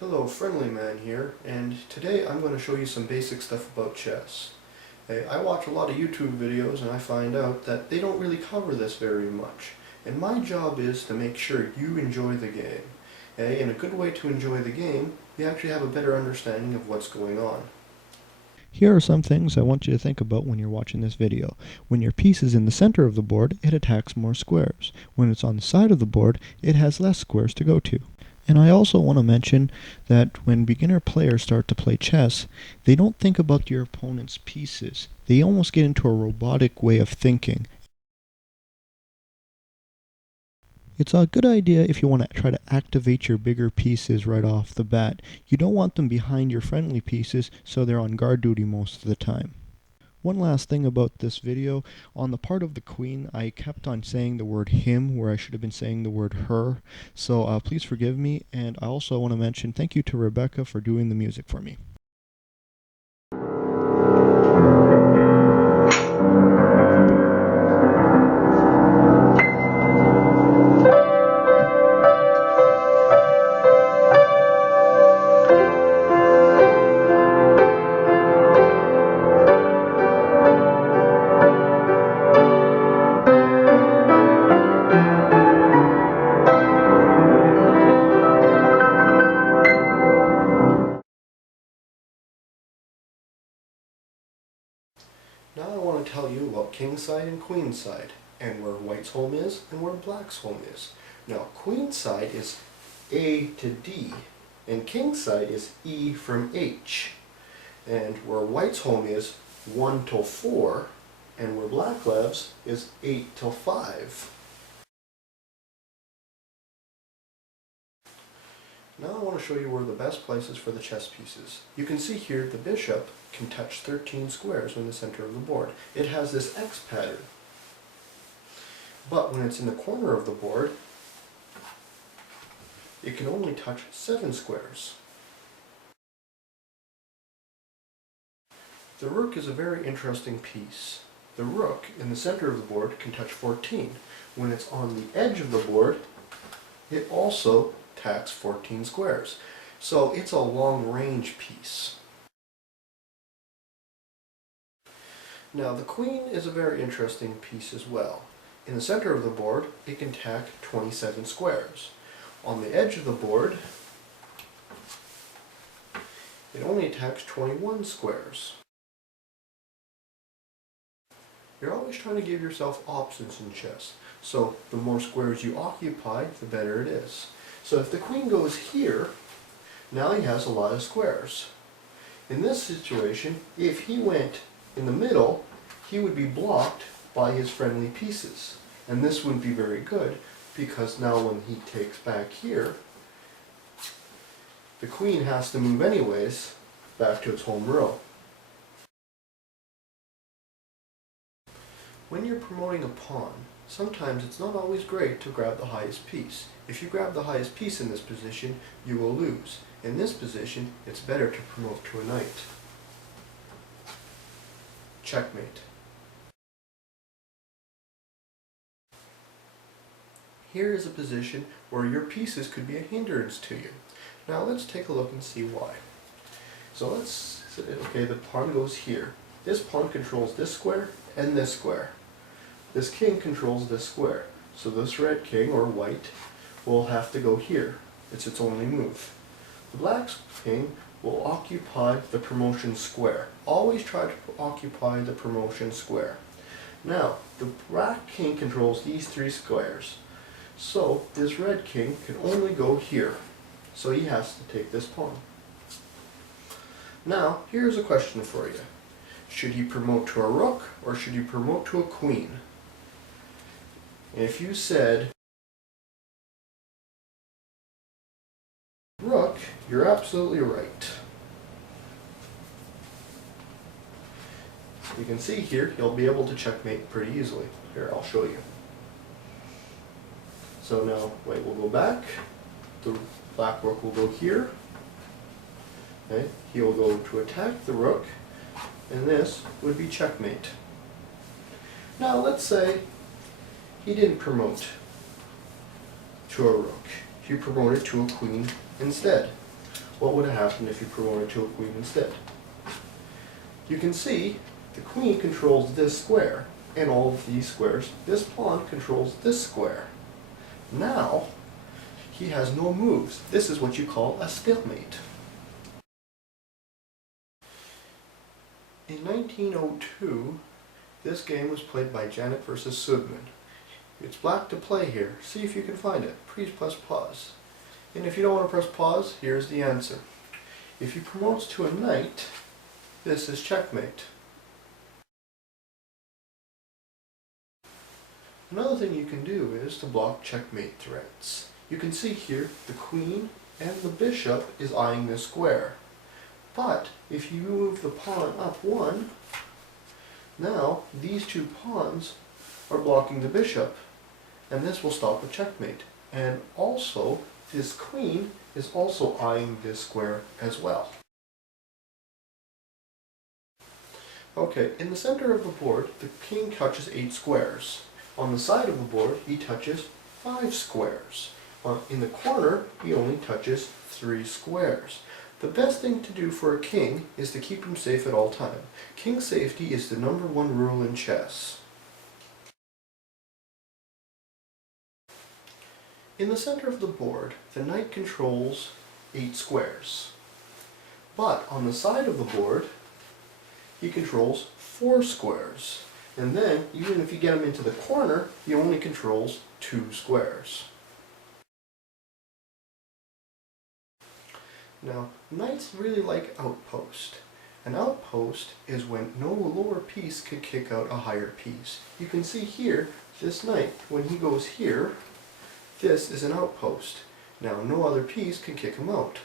Hello, Friendly Man here, and today I'm going to show you some basic stuff about chess. I watch a lot of YouTube videos and I find out that they don't really cover this very much. And my job is to make sure you enjoy the game. And a good way to enjoy the game, you actually have a better understanding of what's going on. Here are some things I want you to think about when you're watching this video. When your piece is in the center of the board, it attacks more squares. When it's on the side of the board, it has less squares to go to. And I also want to mention that when beginner players start to play chess, they don't think about your opponent's pieces. They almost get into a robotic way of thinking. It's a good idea if you want to try to activate your bigger pieces right off the bat. You don't want them behind your friendly pieces so they're on guard duty most of the time. One last thing about this video, on the part of the queen, I kept on saying the word him where I should have been saying the word her, so please forgive me, and I also want to mention thank you to Rebecca for doing the music for me. Now I want to tell you about king's side and queen's side, and where white's home is and where black's home is. Now queen's side is A to D, and king's side is E from H. And where white's home is 1 till 4, and where black lives is 8 till 5. Now I want to show you where the best place is for the chess pieces. You can see here the bishop can touch 13 squares in the center of the board. It has this X pattern. But when it's in the corner of the board, it can only touch 7 squares. The rook is a very interesting piece. The rook in the center of the board can touch 14. When it's on the edge of the board, it also attacks 14 squares. So it's a long range piece. Now the queen is a very interesting piece as well. In the center of the board, it can attack 27 squares. On the edge of the board, it only attacks 21 squares. You're always trying to give yourself options in chess. So the more squares you occupy, the better it is. So if the queen goes here, now he has a lot of squares. In this situation, if he went in the middle, he would be blocked by his friendly pieces. And this wouldn't be very good, because now when he takes back here, the queen has to move anyways back to its home row. When you're promoting a pawn, sometimes it's not always great to grab the highest piece. If you grab the highest piece in this position, you will lose. In this position, it's better to promote to a knight. Checkmate. Here is a position where your pieces could be a hindrance to you. Now let's take a look and see why. So let's, okay, the pawn goes here. This pawn controls this square and this square. This king controls this square. So this red king, or white, will have to go here. It's its only move. The black king will occupy the promotion square. Always try to occupy the promotion square. Now, the black king controls these 3 squares. So this red king can only go here. So he has to take this pawn. Now, here's a question for you. Should he promote to a rook, or should he promote to a queen? And if you said rook, you're absolutely right. You can see here, you'll be able to checkmate pretty easily. Here, I'll show you. So now, white will go back. The black rook will go here. Okay, he will go to attack the rook, and this would be checkmate. Now let's say he didn't promote to a rook. He promoted to a queen instead. what would have happened if you promoted to a queen instead? You can see the queen controls this square and all of these squares. This pawn controls this square. Now, he has no moves. This is what you call a stalemate. In 1902, this game was played by Janet versus Sugman. It's black to play here. See if you can find it. Please press pause. And if you don't want to press pause, here's the answer. If he promotes to a knight, this is checkmate. Another thing you can do is to block checkmate threats. You can see here the queen and the bishop is eyeing this square. But if you move the pawn up one, now these two pawns are blocking the bishop, and this will stop a checkmate. And also, this queen is also eyeing this square as well. Okay, in the center of the board, the king touches 8 squares. On the side of the board, he touches 5 squares. In the corner, he only touches 3 squares. The best thing to do for a king is to keep him safe at all times. King safety is the #1 rule in chess. In the center of the board, the knight controls 8 squares. But on the side of the board, he controls 4 squares. And then, even if you get him into the corner, he only controls 2 squares. Now, knights really like outpost. An outpost is when no lower piece can kick out a higher piece. You can see here, this knight, when he goes here, this is an outpost. Now, no other piece can kick him out.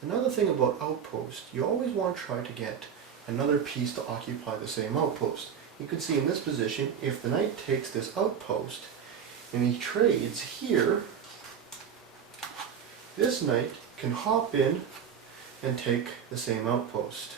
Another thing about outpost, you always want to try to get another piece to occupy the same outpost. You can see in this position, if the knight takes this outpost and he trades here, this knight can hop in and take the same outpost.